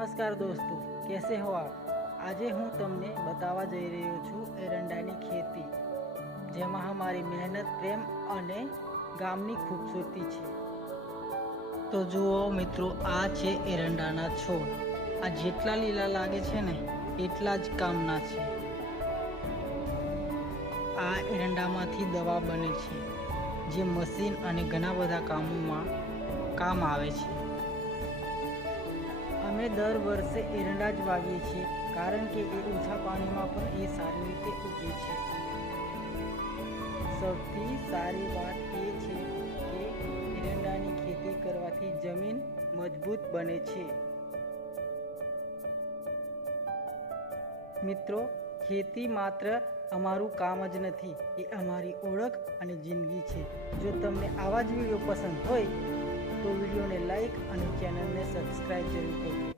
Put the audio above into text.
નમસ્કાર દોસ્તો, કેસે હો આપ? આજે હું તમને બતાવવા જઈ રહ્યો છું એરંડાની ખેતી, જેમાં અમારી મહેનત, પ્રેમ અને ગામની ખૂબસૂરતી છે. તો જુઓ મિત્રો, આ છે એરંડાના છોડ. આ જેટલા લીલા લાગે છે ને એટલા જ કામના છે. આ એરંડામાંથી દવા બને છે, જે મશીન અને ઘણા બધા કામોમાં કામ આવે છે. અમે દર વર્ષે એરંડા જ વાવીએ છીએ, કારણ કે એ ઓછા પાણીમાં પણ એ સારી રીતે ઉગે છે. સૌથી સારી વાત એ છે કે એરંડાની ખેતી કરવાથી જમીન મજબૂત બને છે. મિત્રો, ખેતી માત્ર અમારું કામ જ નથી, એ અમારી ઓળખ અને જિંદગી છે. જો તમને આવા જ વિડીયો પસંદ હોય તો વિડીયોને લાઈક અને ચેનલને સબસ્ક્રાઈબ જરૂર કરજો.